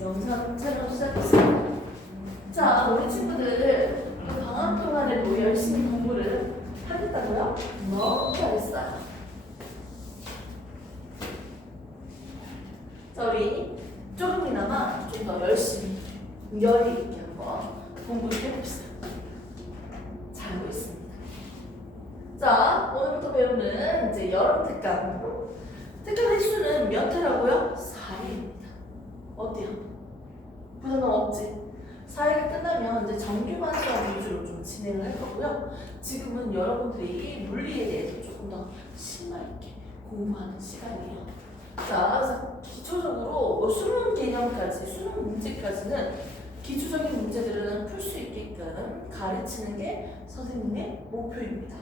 영상 촬영 시작했습니다. 자, 우리 친구들 방학 동안에도 열심히 공부를 하겠다고요? 너무 잘했어요. 자, 우리 조금이나마 좀 더 열심히 열의 있게 한번 공부를 해봅시다. 잘하고 있습니다. 자, 오늘부터 배우는 이제 여름 특강. 특강 횟수는 몇 회라고요? 4회입니다. 어때요? 부담 없지? 4회가 끝나면 이제 정규만 수업 위주로 좀 진행을 할 거고요. 지금은 여러분들이 물리에 대해서 조금 더 심화 있게 공부하는 시간이에요. 자, 그래서 기초적으로 수능 개념까지, 수능 문제까지는 기초적인 문제들은 풀 수 있게끔 가르치는 게 선생님의 목표입니다.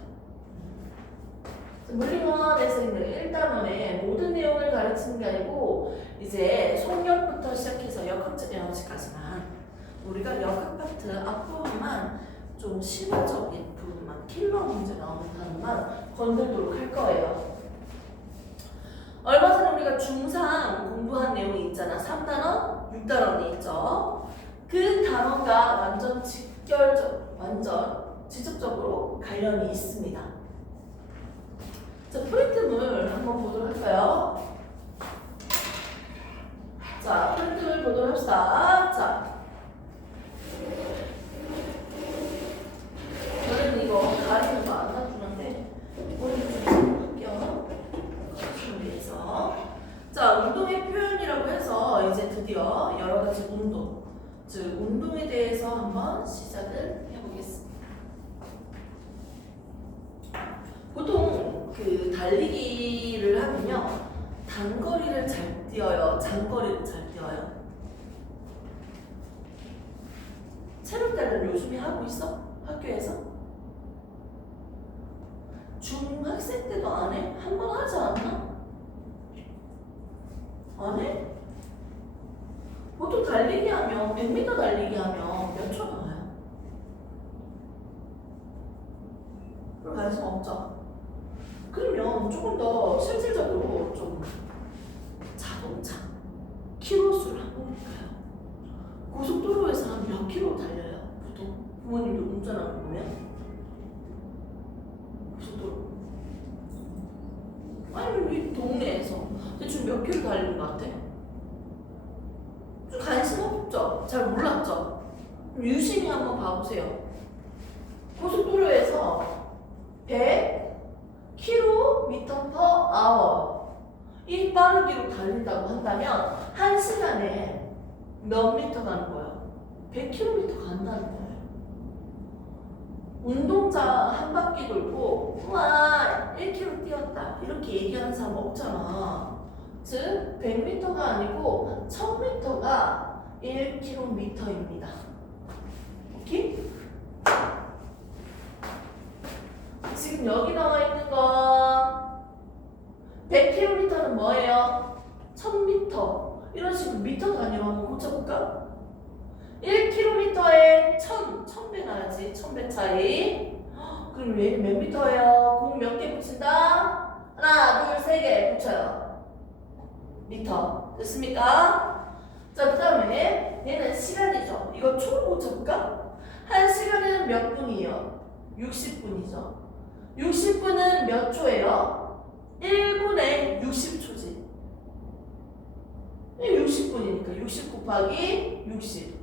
물리원에서 있는 1단원의 모든 내용을 가르치는 게 아니고 이제 속력부터 시작해서 역학적 에너지까지만 우리가 역학 파트 앞부분만 좀 실무적인 부분만 킬러 문제 나오는 단어만 건들도록 할 거예요. 얼마 전에 우리가 중3 공부한 내용이 있잖아. 3단원, 6단원이 있죠. 그 단어가 완전 직접적으로 관련이 있습니다. 자, 프린트물 한번 보도록 할까요? 자, 프린트물 보도록 합시다. 자, 저는 이거 가리는 거 안 놔주는데 머리 좀 할게요. 준비해서. 자, 운동의 표현이라고 해서 이제 드디어 여러 가지 운동, 즉 운동에 대해서 한번 시작을 해보겠습니다. 보통 그 달리기를 하면요, 단거리를 잘 뛰어요, 장거리를 잘 뛰어요. 체력단련 요즘에 하고 있어? 학교에서? 중학생 때도 안 해? 한 번 하지 않나? 안 해? 보통 달리기 하면 100m 달리기 하면 몇 초 나와요? 그럼 관심 없죠? 그러면 조금 더 실질적으로 좀 자동차 키로수를 한번 볼까요? 고속도로에서 한 몇 킬로 달려요? 보통 부모님도 운전하고 보면 고속도로 아니면 우리 동네에서 대충 몇 킬로 달리는 것 같아? 좀 관심 없죠? 잘 몰랐죠? 유심히 한번 봐보세요. 고속도로에서 100km/h 이 빠르기로 달린다고 한다면 1시간에 몇 미터 가는 거예요? 100km 간다는 거예요. 운동자 한 바퀴 돌고 우와 1km 뛰었다 이렇게 얘기하는 사람 없잖아. 즉 100m가 아니고 1000m가 1km입니다. 오케이? 지금 여기 나와 있는 건 100km는 뭐예요? 1000m. 이런 식으로 미터 단위로 한번 고쳐볼까? 1km에 1000배 나야지. 1000배 차이. 그럼 얘는 몇 미터예요? 공 몇 개 붙인다? 하나, 둘, 세 개 붙여요. 미터. 됐습니까? 자, 그 다음에 얘는 시간이죠. 이거 초로 고쳐볼까? 한 시간은 몇 분이에요? 60분이죠. 60분은 몇 초예요? 1분에 60초지. 60분이니까 60 곱하기 60.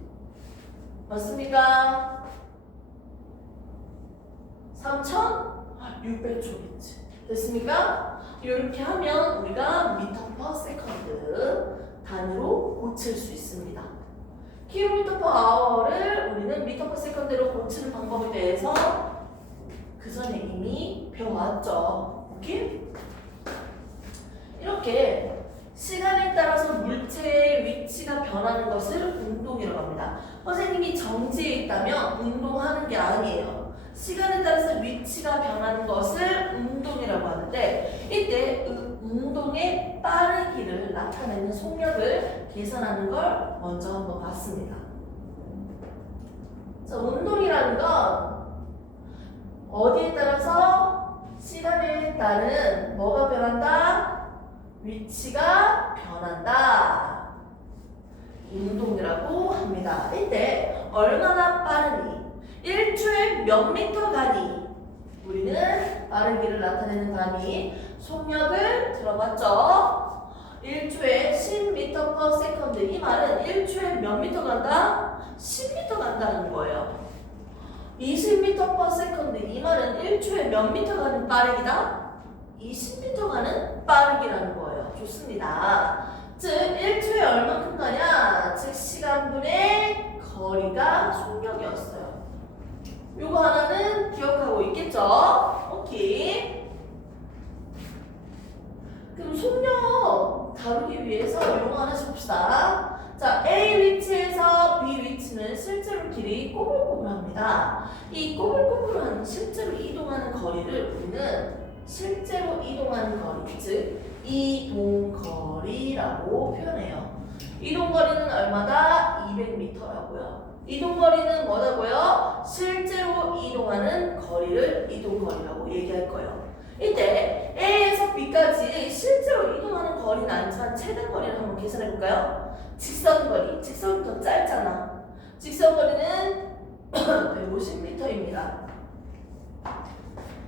맞습니까? 3600초겠지. 됐습니까? 이렇게 하면 우리가 미터 퍼 세컨드 단위로 고칠 수 있습니다. 킬로미터 퍼 아워를 우리는 미터 퍼 세컨드로 고치는 방법에 대해서 그 전에 이미 배워왔죠. 오케이? 이렇게 시간에 따라서 물체의 위치가 변하는 것을 운동이라고 합니다. 선생님이 정지해 있다면 운동하는 게 아니에요. 시간에 따라서 위치가 변하는 것을 운동이라고 하는데 이때 운동의 빠르기를 나타내는 속력을 계산하는 걸 먼저 한번 봤습니다. 자, 운동이라는 건 어디에 따라서 시간에 따른 뭐가 변한다? 위치가 변한다. 운동 좋습니다. 이때 얼마나 빠르니? 1초에 몇 미터 가니? 우리는 빠르기를 나타내는 단위 속력을 들어봤죠? 1초에 10m/s. 이 말은 1초에 몇 미터 간다? 10m 간다는 거예요. 20m/s. 이 말은 1초에 몇 미터 가는 빠르기다? 20m 가는 빠르기라는 거예요. 좋습니다. 즉 1초에 얼마큼 가냐? 즉 시간분의 거리가 속력이었어요. 요거 하나는 기억하고 있겠죠? 오케이. 그럼 속력 다루기 위해서 요거 하나씩 봅시다. 자, A 위치에서 B 위치는 실제로 길이 꼬불꼬불합니다. 이 꼬불꼬불한 실제로 이동하는 거리를 우리는 실제로 이동하는 거리, 즉 이동거리라고 표현해요. 이동거리는 얼마다? 200m라고요. 이동거리는 뭐라고요? 실제로 이동하는 거리를 이동거리라고 얘기할 거예요. 이때 A에서 B까지 실제로 이동하는 거리는 아니지만 최단 거리를 한번 계산해 볼까요? 직선거리, 직선이 더 짧잖아. 직선거리는 150m입니다.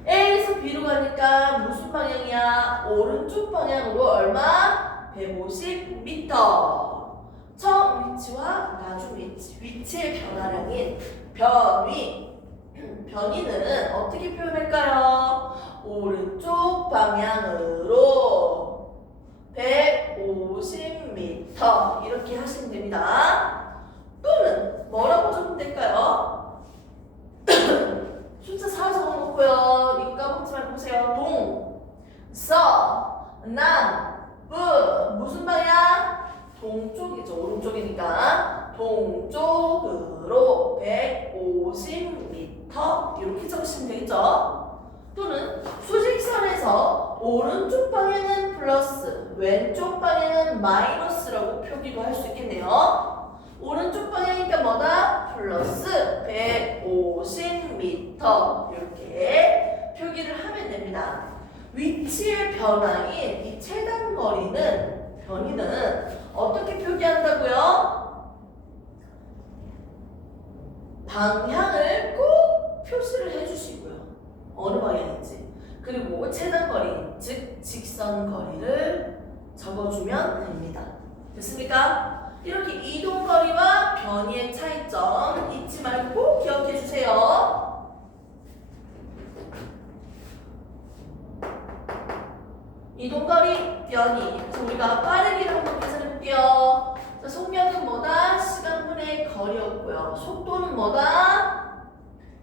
A에서 B로 가니까 무슨 방향이야? 오른쪽 방향으로 얼마? 150m. 처음 위치와 나중 위치, 위치의 변화량인 변위는 어떻게 표현할까요? 오른쪽 방향으로 150m 이렇게 하시면 됩니다. 또는 뭐라고 적으면 될까요? 숫자 4 적어놓고요. 이거 까먹지 말고 보세요. 동, 서, 남, 부 무슨 방향? 동쪽이죠. 오른쪽이니까 동쪽으로 150m 이렇게 적으시면 되겠죠. 또는 수직선에서 오른쪽 방향은 플러스 왼쪽 방향은 마이너스라고 표기도 할 수 있겠네요. 오른쪽 방향이니까 뭐다? 플러스 150m 이렇게 표기를 하면 됩니다. 위치의 변화인 이 최단 거리는 변이는 어떻게 표기한다고요? 방향을 꼭 표시를 해주시고요. 어느 방향인지. 그리고 최단 거리, 즉 직선 거리를 적어주면 됩니다. 됐습니까? 이렇게 이동 거리와 변이의 차이점 잊지 말고 꼭 기억해 주세요. 이동거리, 변이. 그래서 우리가 빠르기를 한번 계산해 볼게요. 자, 속력은 뭐다? 시간분의 거리였고요. 속도는 뭐다?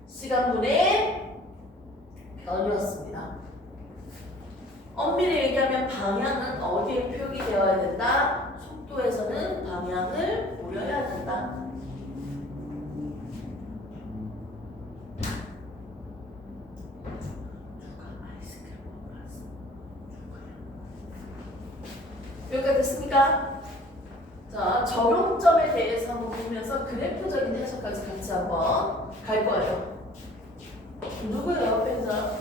시간분의 변이었습니다. 엄밀히 얘기하면 방향은 어디에 표기되어야 된다? 속도에서는 방향을 올려야 된다. 여기까지 됐습니까? 자, 적용점에 대해서 한번 보면서 그래프적인 해석까지 같이 한번 갈 거예요. 누구예요, 뺀자?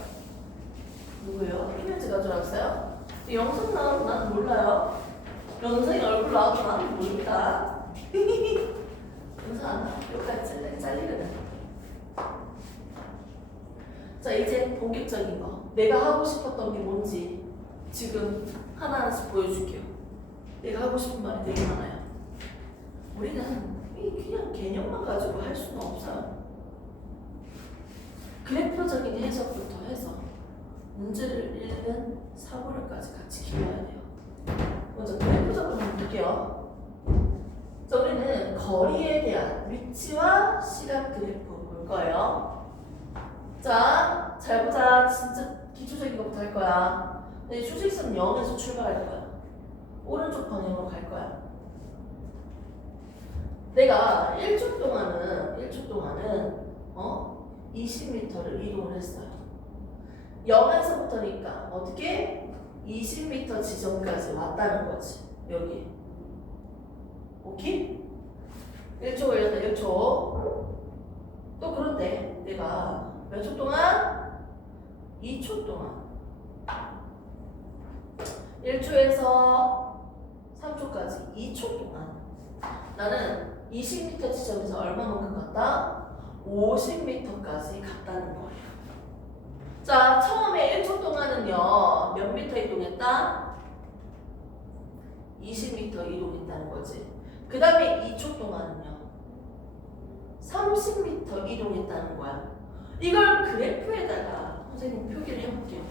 누구예요? 이미지 가져왔어요? 영상 나와도 난 몰라요. 영상에 얼굴 나와도 난 모릅니다. 영상 안 나와. 여기까지 잘리거든. 자, 이제 본격적인 거. 내가 하고 싶었던 게 뭔지 지금 하나하나씩 보여줄게요. 내가 하고 싶은 말이 되게 많아요. 우리는 그냥 개념만 가지고 할 수는 없어요. 그래프적인 해석부터 해서 문제를 읽는 사고를까지 같이 키워야 돼요. 먼저 그래프적으로 한번 볼게요. 자, 우리는 거리에 대한 위치와 시각 그래프 볼 거예요. 자, 잘 보자. 진짜 기초적인 것부터 할 거야. 수직선 0에서 출발할 거야. 오른쪽 방향으로 갈 거야. 내가 1초 동안은 20m를 이동을 했어요. 0에서부터니까 어떻게 20m 지점까지 왔다는 거지. 여기. 오케이? 1초 걸렸다. 1초. 또 그런데 내가 몇 초 동안? 2초 동안 1초에서 3초까지 2초 동안 나는 20m 지점에서 얼마만큼 갔다? 50m까지 갔다는 거예요. 자, 처음에 1초 동안은요, 몇 미터 이동했다? 20m 이동했다는 거지. 그 다음에 2초 동안은요, 30m 이동했다는 거야. 이걸 그래프에다가 선생님 표기를 해볼게요.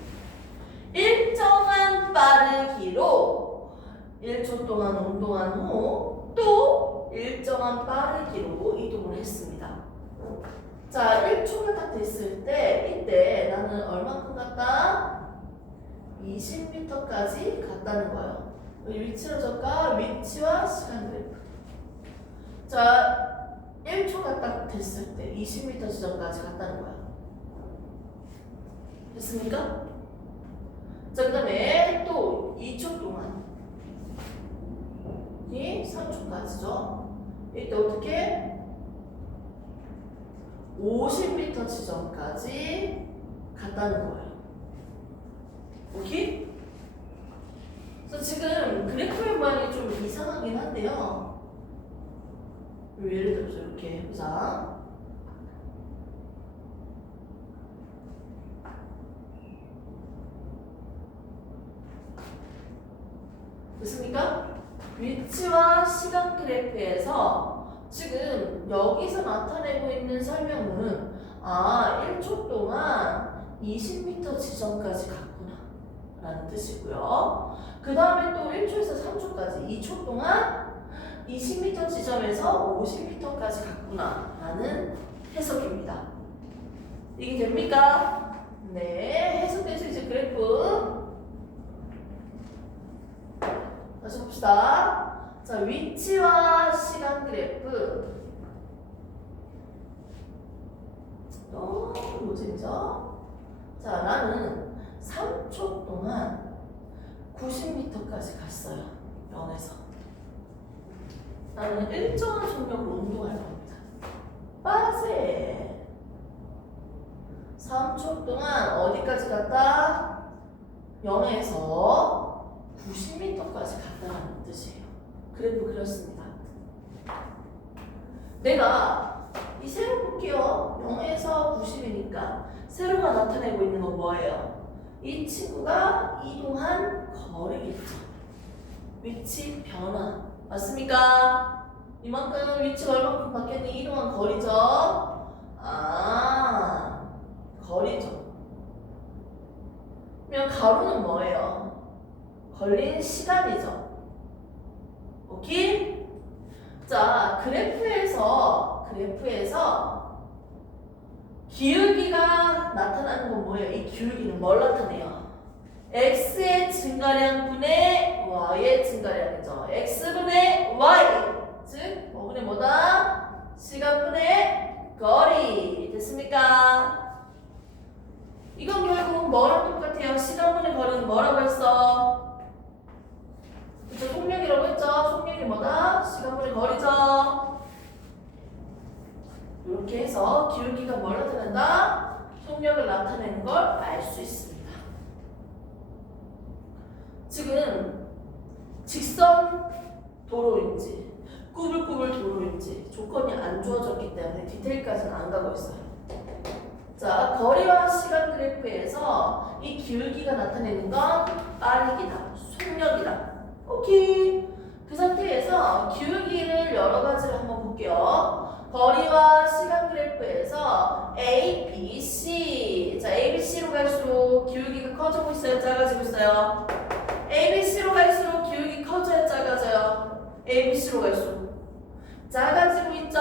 일정한 빠르기로 1초 동안 운동한 후 또 일정한 빠르기로 이동을 했습니다. 자, 1초가 딱 됐을 때 이때 나는 얼만큼 갔다? 20m까지 갔다는 거예요. 위치로 적까? 위치와 시간 그래프. 자, 1초가 딱 됐을 때 20m 지점까지 갔다는 거야. 됐습니까? 자, 그 다음에 또 2초 동안 이 3초까지죠. 이때 어떻게? 50m 지점까지 갔다는 거예요. 오케이? 그래서 지금 그래프의 모양이 좀 이상하긴 한데요. 예를 들어서 이렇게 해보자. 됐습니까? 위치와 시간 그래프에서 지금 여기서 나타내고 있는 설명은 1초 동안 20m 지점까지 갔구나 라는 뜻이고요. 그 다음에 또 1초에서 3초까지 2초 동안 20m 지점에서 50m까지 갔구나 라는 해석입니다. 이게 됩니까? 네, 해석돼서 이제 그래프 다시 봅시다. 자, 위치와 시간 그래프 너무 노잼이죠? 자, 나는 3초 동안 90m까지 갔어요. 0에서. 나는 일정한 속력으로 운동할 겁니다. 빠세. 3초 동안 어디까지 갔다? 0에서 90m까지 갔다는 뜻이에요. 그래프 그렸습니다. 내가 이 세로 볼게요. 0에서 90이니까 세로가 나타내고 있는 건 뭐예요? 이 친구가 이동한 거리겠죠. 위치 변화. 맞습니까? 이만큼 위치가 얼마큼 바뀌었니? 이동한 거리죠. 거리죠. 그러면 가로는 뭐예요? 걸린 시간이죠. 오케이? 자, 그래프에서 기울기가 나타나는 건 뭐예요? 이 기울기는 뭘 나타내요? x의 증가량분의 y의 증가량이죠. x분의 y, 즉 뭐분의 뭐다? 시간분의 거리. 됐습니까? 이건 결국 뭐랑 똑같아요? 시간분의 거리는 뭐라고 했어? 그쵸, 속력이라고 했죠? 속력이 뭐다? 시간분의 거리죠. 이렇게 해서 기울기가 뭘 나타낸다? 속력을 나타내는 걸 알 수 있습니다. 지금 직선 도로인지 꾸불꾸불 도로인지 조건이 안 주어졌기 때문에 디테일까지는 안 가고 있어요. 자, 거리와 시간 그래프에서 이 기울기가 나타내는 건 빠르기다, 속력이다. 오케이. 그 상태에서 기울기를 여러 가지를 한번 볼게요. 거리와 시간 그래프에서 A, B, C. 자, A, B, C로 갈수록 기울기가 커지고 있어요? 작아지고 있어요? A, B, C로 갈수록 기울기 커져야 작아져요? A, B, C로 갈수록 작아지고 있죠?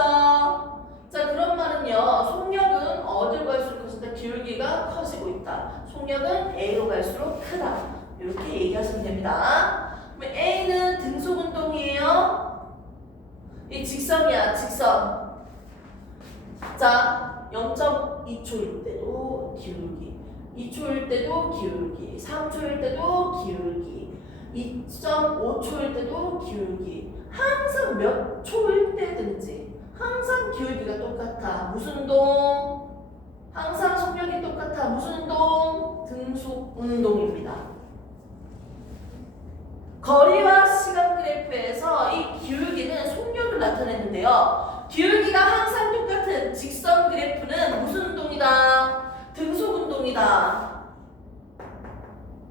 자, 그런 말은요. 속력은 어디로 갈수록 커진다? 기울기가 커지고 있다. 속력은 A로 갈수록 크다. 이렇게 얘기하시면 됩니다. 그럼 A는 등속 운동이에요. 이 직선이야, 직선. 자, 0.2초일 때도 기울기, 2초일 때도 기울기, 3초일 때도 기울기, 2.5초일 때도 기울기. 항상 몇 초일 때든지 항상 기울기가 똑같아. 무슨 운동? 항상 속력이 똑같아. 무슨 운동? 등속 운동입니다. 거리와 시간 그래프에서 이 기울기는 속력을 나타내는데요. 기울기가 항상 똑같은 직선 그래프는 무슨 운동이다? 등속 운동이다.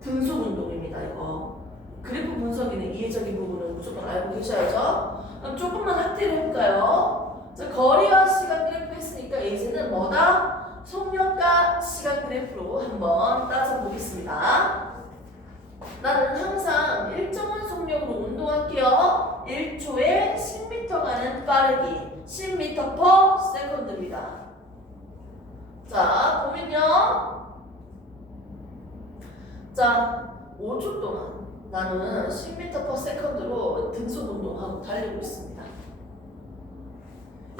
등속 운동입니다. 이거 그래프 분석에는 이해적인 부분은 무조건 알고 계셔야죠. 그럼 조금만 확대를 해볼까요? 자, 거리와 시간 그래프 했으니까 이제는 뭐다? 속력과 시간 그래프로 한번 따져보겠습니다. 나는 항상 일정한 속력으로 운동할게요. 1초에 10m 가는 빠르기 10m/s입니다. 자, 보면요. 자, 5초 동안 나는 10m/s로 등속 운동하고 달리고 있습니다.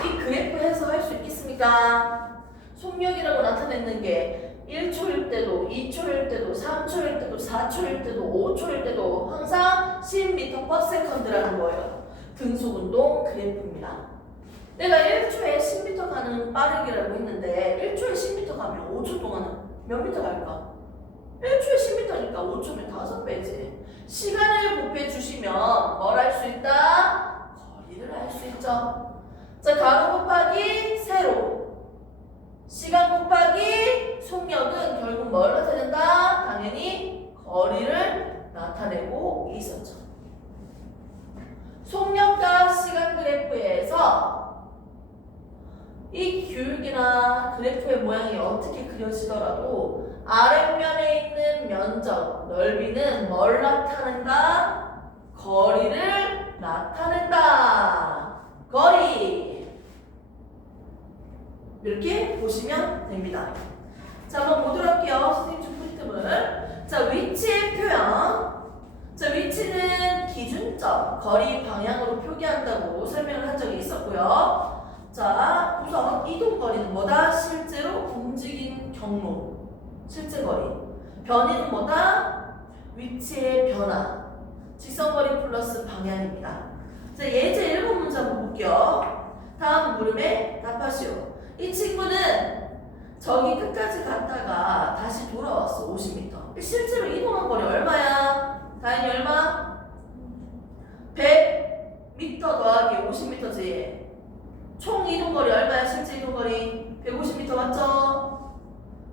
이 그래프 해석할 수 있겠습니까? 속력이라고 나타내는 게 1초일 때도, 2초일 때도, 3초일 때도, 4초일 때도, 5초일 때도 항상 10m/s라는 거예요. 등속운동 그래프입니다. 내가 1초에 10m 가는 빠르기라고 했는데 1초에 10m 가면 5초 동안은 몇 미터 갈까? 1초에 10m니까 5초면 5배지. 시간을 곱해 주시면 뭘 알 수 있다? 거리를 알 수 있죠. 자, 가로 곱하기 세로. 시간 곱하기 속력은 결국 뭘 나타낸다? 당연히 거리를 나타내고 있었죠. 속력과 시간 그래프에서 이 기울기나 그래프의 모양이 어떻게 그려지더라도 아랫면에 있는 면적, 넓이는 뭘 나타낸다? 거리를 나타낸다. 거리. 이렇게 보시면 됩니다. 자, 한번 보도록 할게요. 선생님 좀 포인트를. 자, 위치의 표현. 자, 위치는 기준점, 거리 방향으로 표기한다고 설명을 한 적이 있었고요. 자, 우선 이동거리는 뭐다? 실제로 움직인 경로, 실제 거리. 변이는 뭐다? 위치의 변화. 직선거리 플러스 방향입니다. 자, 예제 1번 문제 한번 볼게요. 다음 물음에 답하시오. 이 친구는 저기 끝까지 갔다가 다시 돌아왔어. 50m. 실제로 이동한 거리 얼마야? 다현이 얼마? 100m 더하기 50m지. 총 이동거리 얼마야? 실제 이동거리 150m 맞죠?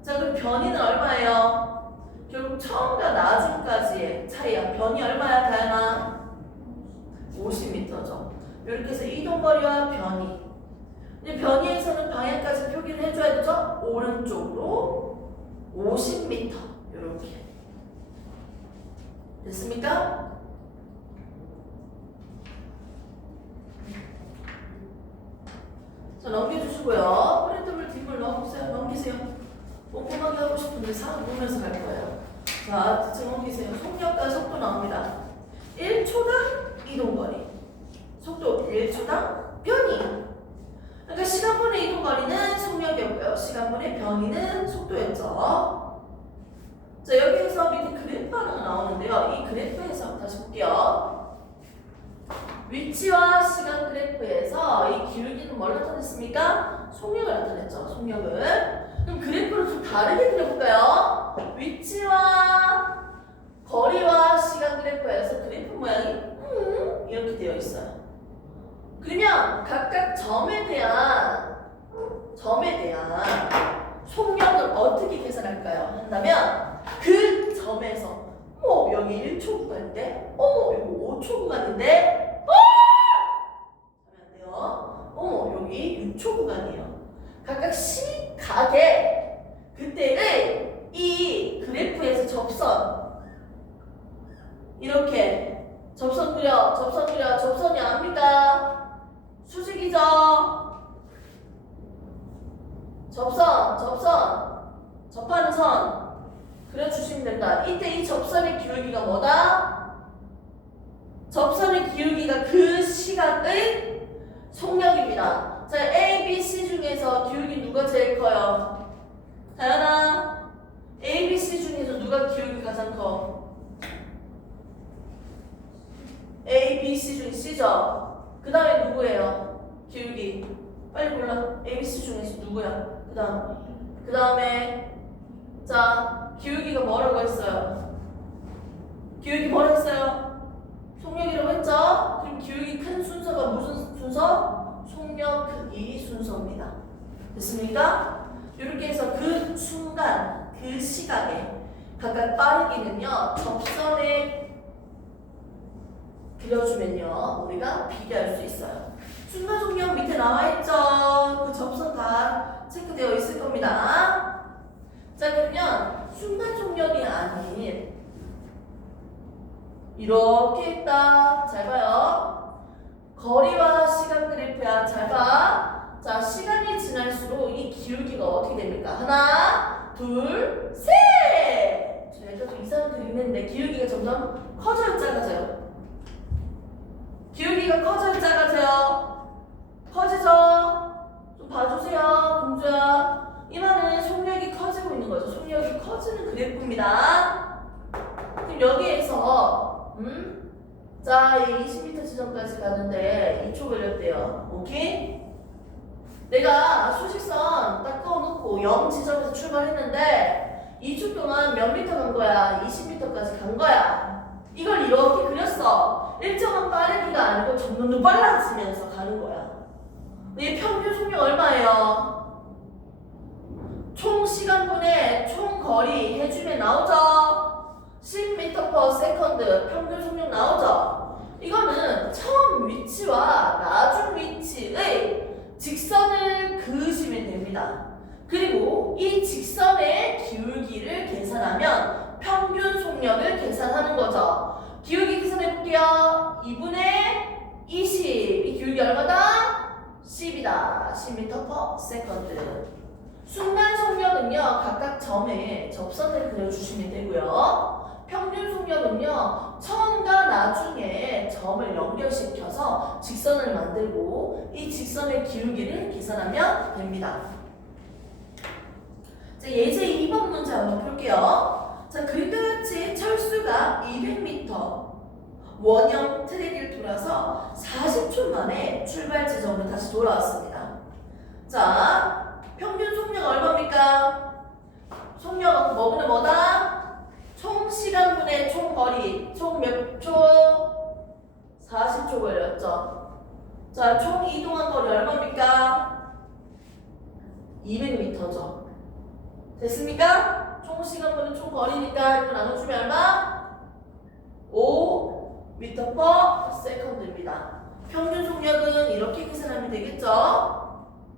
자, 그럼 변이는 얼마예요? 결국 처음과 나중까지의 차이야. 변이 얼마야, 다현아? 50m죠. 이렇게 해서 이동거리와 변이. 이제 변이에서는 방향까지 표기를 해줘야 되죠? 오른쪽으로 50m. 이렇게. 됐습니까? 자, 넘겨주시고요. 프린트물 뒷물 넣어보세요. 넘기세요. 꼼꼼하게 하고 싶은데 사람 보면서 갈 거예요. 자, 뒤쪽 넘기세요. 속력과 속도 나옵니다. 1초당 이동거리. 속도 1초당 변이. 그러니까 시간분의 이동거리는 속력이었고요. 시간분의 변이는 속도였죠. 자, 여기에서 밑에 그래프 하나가 나오는데요. 이 그래프에서 다시 볼게요. 위치와 시간 그래프에서 이 기울기는 뭘 나타냈습니까? 속력을 나타냈죠. 속력을. 그럼 그래프를 좀 다르게 그려볼까요? 위치와 거리와 시간 그래프에서 그래프 모양이 이렇게 되어 있어요. 그러면 각각 점에 대한 속력을 어떻게 계산할까요? 한다면 그 점에서 여기 1초 구간인데 이거 5초 구간인데 하면 안 돼요. 여기 6초 구간이에요. 각각 시각에 그때의 이 그래프에서 접선 이렇게 접선이 압니까? 수직이죠? 접하는 선 그려주시면 된다. 이때 이 접선의 기울기가 뭐다? 접선의 기울기가 그 시각의 속력입니다. 자, A, B, C 중에서 기울기 누가 제일 커요? 다현아, A, B, C 중에서 누가 기울기 가장 커? A, B, C 중에 C죠? 그 다음에 누구예요? 기울기 빨리 골라. A, B, C 중에서 누구야? 그 다음에 자, 기울기가 뭐라고 했어요? 기울기 뭐라고 했어요? 속력이라고 했죠? 그럼 기울기 큰 순서가 무슨 순서? 속력 크기 순서입니다. 됐습니까? 이렇게 해서 그 순간, 그 시각에 각각 빠르기는요, 접선에 그려주면요, 우리가 비교할 수 있어요. 순간 속력 밑에 나와있죠? 그 접선 다 체크되어 있을 겁니다. 자, 그러면 순간 속력이 아닌 이렇게 있다. 잘 봐요. 거리와 시간 그래프야. 잘 봐. 자, 시간이 지날수록 이 기울기가 어떻게 됩니까? 하나, 둘, 셋! 제가 좀 이상한 그림인데 기울기가 점점 커져요, 작아져요? 기울기가 커져요, 작아져요? 커지죠? 좀 봐주세요, 공주야. 이만은 속력이 커지고 있는 거죠. 속력이 커지는 그래프입니다. 그럼 여기에서 자, 20m 지점까지 가는데 2초 걸렸대요. 오케이? 내가 수직선 딱 그어놓고 0 지점에서 출발했는데 2초 동안 몇 미터 간 거야? 20m까지 간 거야. 이걸 이렇게 그렸어. 일정한 빠르기가 아니고 점점 더 빨라지면서 가는 거야. 이 평균 속력 얼마예요? 총 시간분의 총 거리 해주면 나오죠? 10m/s 평균 속력 나오죠? 이거는 처음 위치와 나중 위치의 직선을 그으시면 됩니다. 그리고 이 직선의 기울기를 계산하면 평균 속력을 계산하는 거죠. 기울기 계산해 볼게요. 2분의 20. 이 기울기 얼마다? 10이다. 10m/s. 순간 속력은요, 각각 점에 접선을 그려주시면 되고요. 평균 속력은요, 처음과 나중에 점을 연결시켜서 직선을 만들고 이 직선의 기울기를 계산하면 됩니다. 자, 예제 2번 문제 한번 볼게요. 자, 그림과 같이 철수가 200m 원형 트랙을 돌아서 40초 만에 출발 지점으로 다시 돌아왔습니다. 자, 평균 속력 얼마입니까? 속력 뭐분의 뭐다? 총 시간분의 총 거리. 총 몇 초? 40초 걸렸죠. 자, 총 이동한 거리 얼마입니까? 200m죠. 됐습니까? 총 시간분의 총 거리니까 이거 나눠주면 얼마? 5m/s입니다. 평균 속력은 이렇게 계산하면 되겠죠?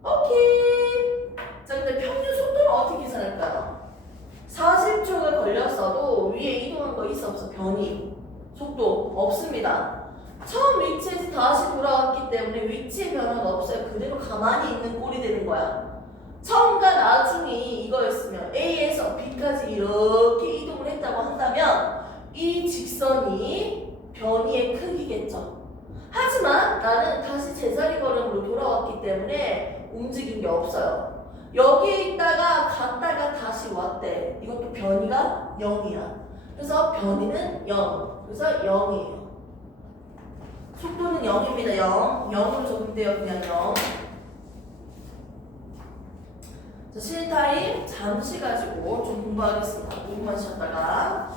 오케이. 자, 근데 평균 속도는 어떻게 계산할까요? 40초가 걸렸어도 위에 이동한 거 있어 없어? 변이 속도 없습니다. 처음 위치에서 다시 돌아왔기 때문에 위치의 변화가 없어요. 그대로 가만히 있는 꼴이 되는 거야. 처음과 나중이 이거였으면 A에서 B까지 이렇게 이동을 했다고 한다면 이 직선이 변이의 크기겠죠. 하지만 나는 다시 제자리 걸음으로 돌아왔기 때문에 움직인 게 없어요. 여기에 있다가 갔다가 다시 왔대. 이것도 변이가 0이야. 그래서 변이는 0. 그래서 0이에요. 속도는 0입니다. 0. 0으로 적용돼요. 그냥 0. 자, 쉬는 타임 잠시 가지고 좀 공부하겠습니다. 5분만 쉬었다가.